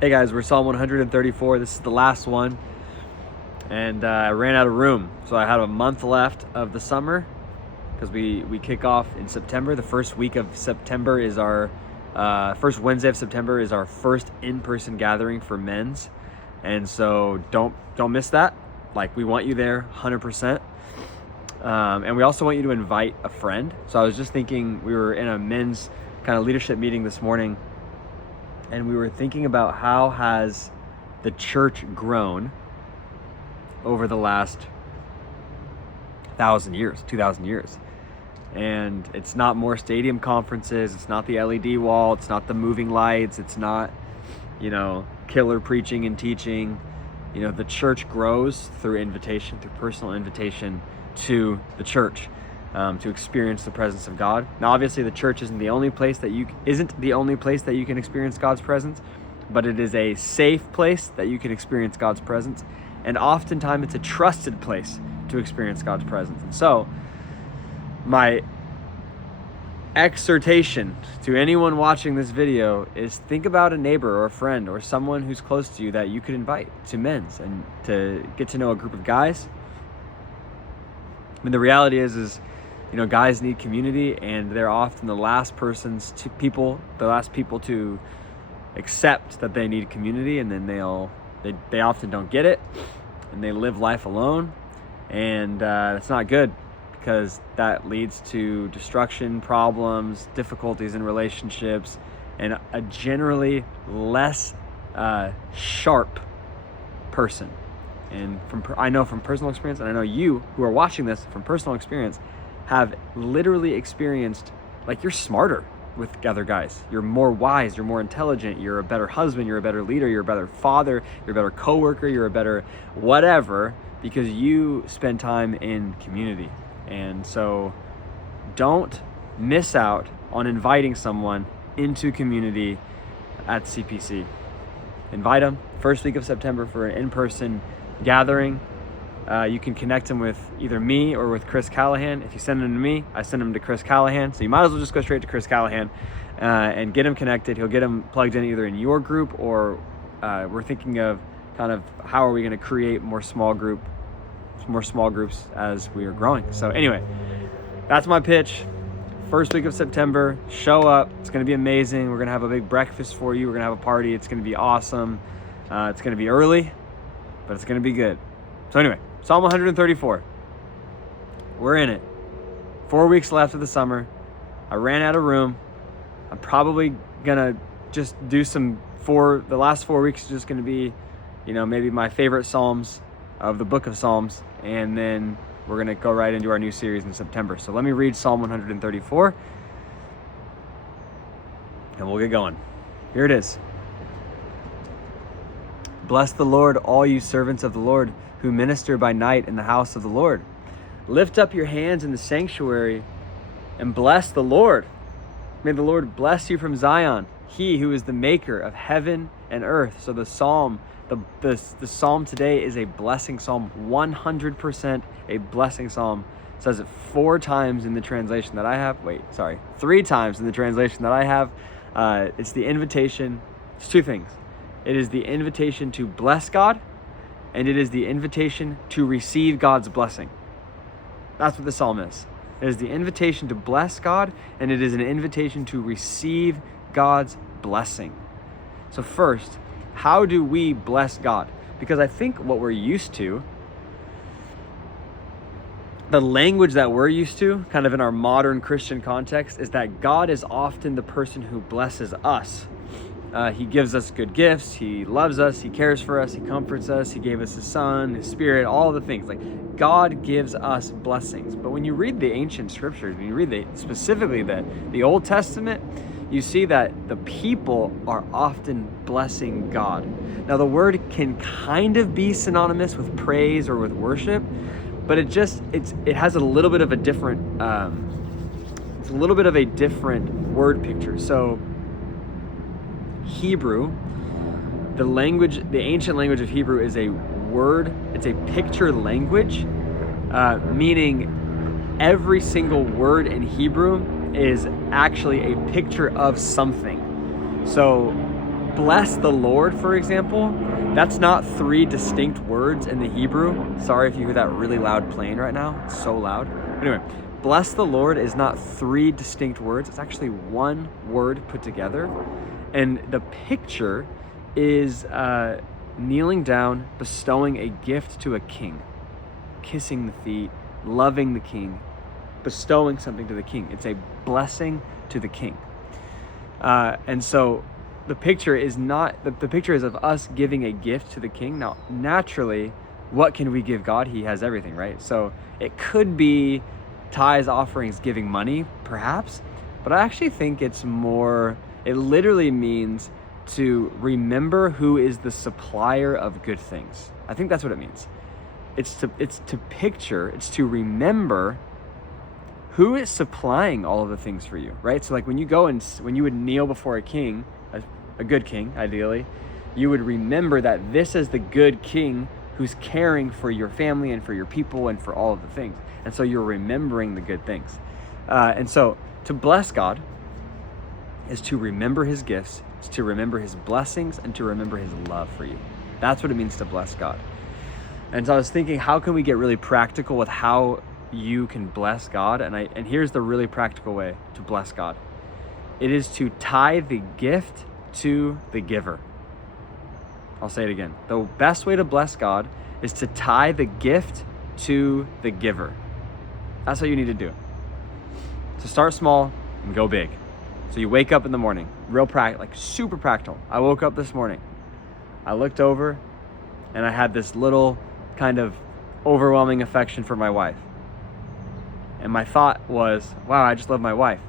Hey guys, we're Psalm 134. This is the last one, and I ran out of room, so I had a month left of the summer because we kick off in September. The first week of September is our first Wednesday of September is our first in-person gathering for men's, and so don't miss that. Like, we want you there 100%. And we also want you to invite a friend. So I was just thinking, we were in a men's kind of leadership meeting this morning, and we were thinking about how has the church grown over the last 1,000 years, 2,000 years. And it's not more stadium conferences, it's not the LED wall, it's not the moving lights, it's not, killer preaching and teaching. The church grows through invitation, through personal invitation to the church, to experience the presence of God. Now, obviously, the church isn't the only place that you can experience God's presence, but it is a safe place that you can experience God's presence, and oftentimes it's a trusted place to experience God's presence. And so, my exhortation to anyone watching this video is think about a neighbor or a friend or someone who's close to you that you could invite to men's and to get to know a group of guys. I mean, the reality is guys need community, and they're often the last people to accept that they need community, and then they often don't get it, and they live life alone, and it's not good, because that leads to destruction, problems, difficulties in relationships, and a generally less sharp person. And I know from personal experience, and I know you who are watching this from personal experience have literally experienced, like, you're smarter with other guys. You're more wise, you're more intelligent, you're a better husband, you're a better leader, you're a better father, you're a better coworker, you're a better whatever, because you spend time in community. And so don't miss out on inviting someone into community at CPC. Invite them first week of September for an in-person gathering. You can connect them with either me or with Chris Callahan. If you send them to me, I send them to Chris Callahan. So you might as well just go straight to Chris Callahan and get him connected. He'll get him plugged in either in your group, or we're thinking of kind of how are we going to create more small groups as we are growing. So anyway, that's my pitch. First week of September, show up. It's going to be amazing. We're going to have a big breakfast for you. We're going to have a party. It's going to be awesome. It's going to be early, but it's going to be good. So anyway, Psalm 134. We're in it. 4 weeks left of the summer. I ran out of room. I'm probably going to just do the last 4 weeks is just going to be, maybe my favorite Psalms of the book of Psalms. And then we're going to go right into our new series in September. So let me read Psalm 134 and we'll get going. Here it is. Bless the Lord, all you servants of the Lord, who minister by night in the house of the Lord. Lift up your hands in the sanctuary and bless the Lord. May the Lord bless you from Zion, he who is the maker of heaven and earth. So the psalm today is a blessing psalm, 100% a blessing psalm. It says it 4 times in the translation that I have. 3 times in the translation that I have. It's the invitation. It's 2 things. It is the invitation to bless God, and it is the invitation to receive God's blessing. That's what the psalm is. It is the invitation to bless God, and it is an invitation to receive God's blessing. So first, how do we bless God? Because I think what we're used to, the language that we're used to, kind of in our modern Christian context, is that God is often the person who blesses us. He gives us good gifts, he loves us, he cares for us, he comforts us, he gave us his son, his spirit, all the things. Like, God gives us blessings. But when you read the ancient scriptures, when you read specifically the Old Testament, you see that the people are often blessing God. Now, the word can kind of be synonymous with praise or with worship, but it has a little bit of a different word picture. So Hebrew, the ancient language of Hebrew is it's a picture language, meaning every single word in Hebrew is actually a picture of something. So bless the Lord, for example, that's not 3 distinct words in the Hebrew. Sorry if you hear that really loud plane right now. It's so loud. Anyway, bless the Lord is not 3 distinct words. It's actually 1 word put together. And the picture is kneeling down, bestowing a gift to a king, kissing the feet, loving the king, bestowing something to the king. It's a blessing to the king. And so the picture is the picture is of us giving a gift to the king. Now, naturally, what can we give God? He has everything, right? So it could be tithes, offerings, giving money, perhaps, but I actually think it literally means to remember who is the supplier of good things. I think that's what it means. It's to remember who is supplying all of the things for you, right? So like when you would kneel before a king, a good king, ideally, you would remember that this is the good king who's caring for your family and for your people and for all of the things. And so you're remembering the good things. And so to bless God is to remember his gifts, is to remember his blessings, and to remember his love for you. That's what it means to bless God. And so I was thinking, how can we get really practical with how you can bless God? And here's the really practical way to bless God. It is to tie the gift to the giver. I'll say it again. The best way to bless God is to tie the gift to the giver. That's what you need to do. So start small and go big. So you wake up in the morning, super practical. I woke up this morning. I looked over and I had this little kind of overwhelming affection for my wife. And my thought was, wow, I just love my wife.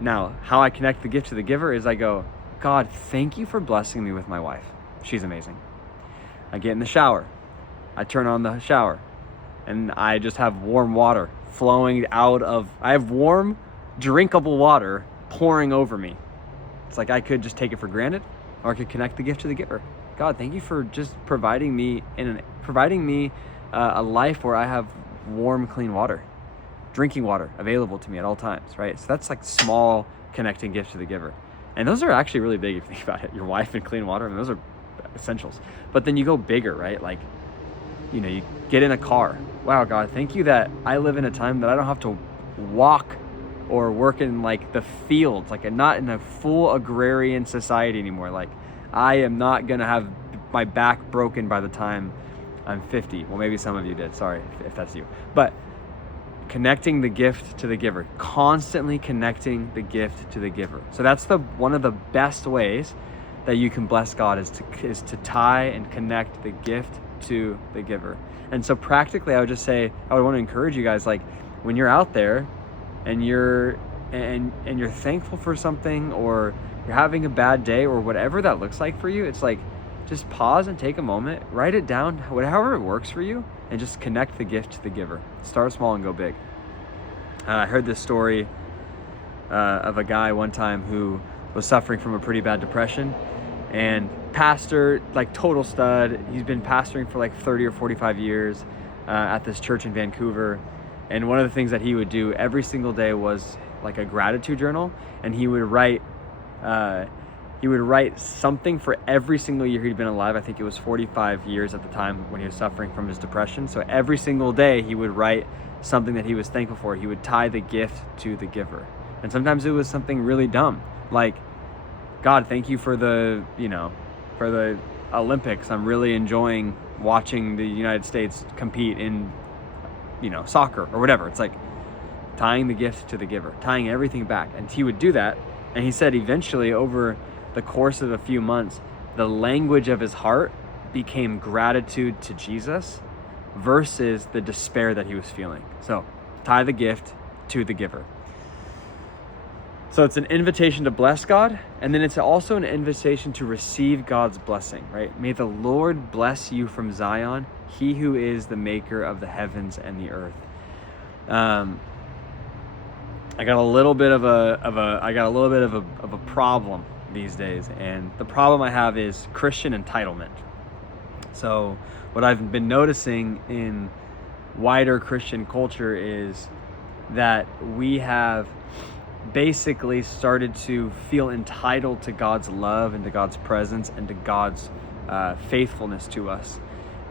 Now, how I connect the gift to the giver is I go, God, thank you for blessing me with my wife. She's amazing. I get in the shower. I turn on the shower and I just have warm water flowing I have warm, drinkable water pouring over me. It's like I could just take it for granted, or I could connect the gift to the giver. God, thank you for just providing me a life where I have warm, clean water, drinking water available to me at all times, right? So that's like small connecting gift to the giver. And those are actually really big if you think about it. Your wife and clean water, those are essentials. But then you go bigger, right? Like, you get in a car. Wow, God, thank you that I live in a time that I don't have to walk or work in like the fields. Like I'm not in a full agrarian society anymore. Like I am not gonna have my back broken by the time I'm 50. Well, maybe some of you did. Sorry if that's you. But connecting the gift to the giver, constantly connecting the gift to the giver. So that's one of the best ways that you can bless God is to tie and connect the gift to the giver. And so practically, I would just say, I would want to encourage you guys, like when you're out there and you're thankful for something, or you're having a bad day, or whatever that looks like for you, it's like, just pause and take a moment, write it down, however it works for you, and just connect the gift to the giver. Start small and go big. I heard this story of a guy one time who was suffering from a pretty bad depression, and pastor, like total stud. He's been pastoring for like 30 or 45 years at this church in Vancouver. And one of the things that he would do every single day was like a gratitude journal, and he would write something for every single year he'd been alive. I think it was 45 years at the time when he was suffering from his depression. So every single day he would write something that he was thankful for. He would tie the gift to the giver. And sometimes it was something really dumb, like, God, thank you for the Olympics. I'm really enjoying watching the United States compete in, soccer or whatever. It's like tying the gift to the giver, tying everything back. And he would do that. And he said eventually, over the course of a few months, the language of his heart became gratitude to Jesus versus the despair that he was feeling. So tie the gift to the giver. So it's an invitation to bless God, and then it's also an invitation to receive God's blessing, right? May the Lord bless you from Zion, he who is the maker of the heavens and the earth. I got a little bit of a problem these days, and the problem I have is Christian entitlement. So what I've been noticing in wider Christian culture is that we have basically started to feel entitled to God's love and to God's presence and to God's faithfulness to us.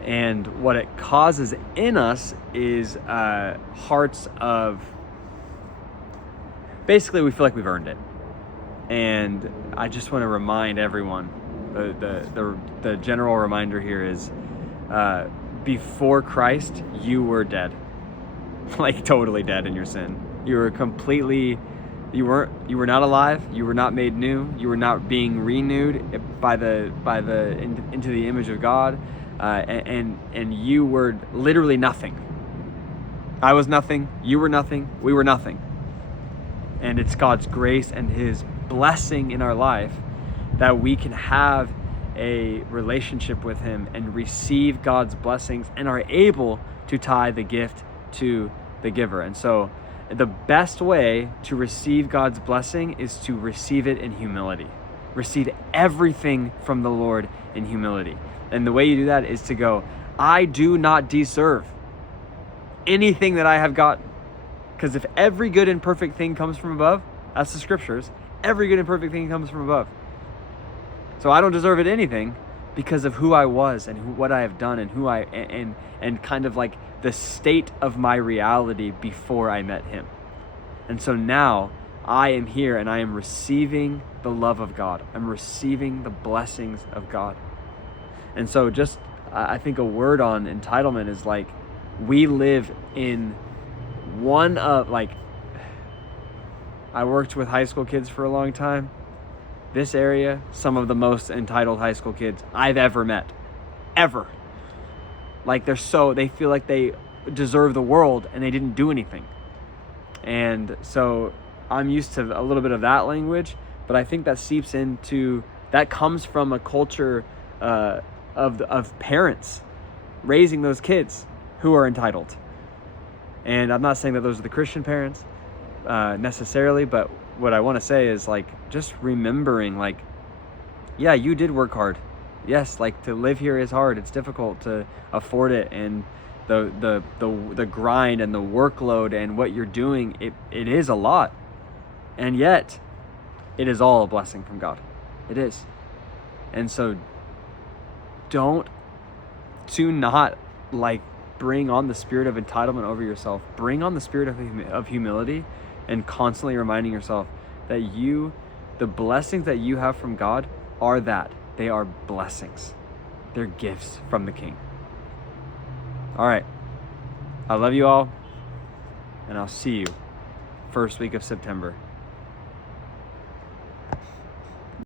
And what it causes in us is hearts of, basically we feel like we've earned it. And I just want to remind everyone, the general reminder here is, before Christ, you were dead. Like totally dead in your sin. You were completely, you were not alive, you were not made new, you were not being renewed into the image of God, and you were literally nothing. I was nothing, you were nothing, we were nothing. And it's God's grace and his blessing in our life that we can have a relationship with him and receive God's blessings and are able to tie the gift to the giver. And so the best way to receive God's blessing is to receive it in humility. Receive everything from the Lord in humility. And the way you do that is to go, I do not deserve anything that I have gotten. Because if every good and perfect thing comes from above, that's the scriptures, every good and perfect thing comes from above. So I don't deserve it anything because of who I was and what I have done and who I and kind of like the state of my reality before I met him. And so now I am here and I am receiving the love of God. I'm receiving the blessings of God. And so just, I think a word on entitlement is like, we live in one of, like, I worked with high school kids for a long time. This area, some of the most entitled high school kids I've ever met, ever. Like they feel like they deserve the world and they didn't do anything. And so I'm used to a little bit of that language, but I think that seeps into, that comes from a culture of parents raising those kids who are entitled. And I'm not saying that those are the Christian parents necessarily, but what I want to say is like, just remembering like, yeah, you did work hard. Yes, like to live here is hard. It's difficult to afford it, and the grind and the workload and what you're doing, it is a lot. And yet it is all a blessing from God. It is. And so do not like bring on the spirit of entitlement over yourself. Bring on the spirit of humility, and constantly reminding yourself that the blessings that you have from God are that. They are blessings. They're gifts from the King. All right. I love you all, and I'll see you first week of September.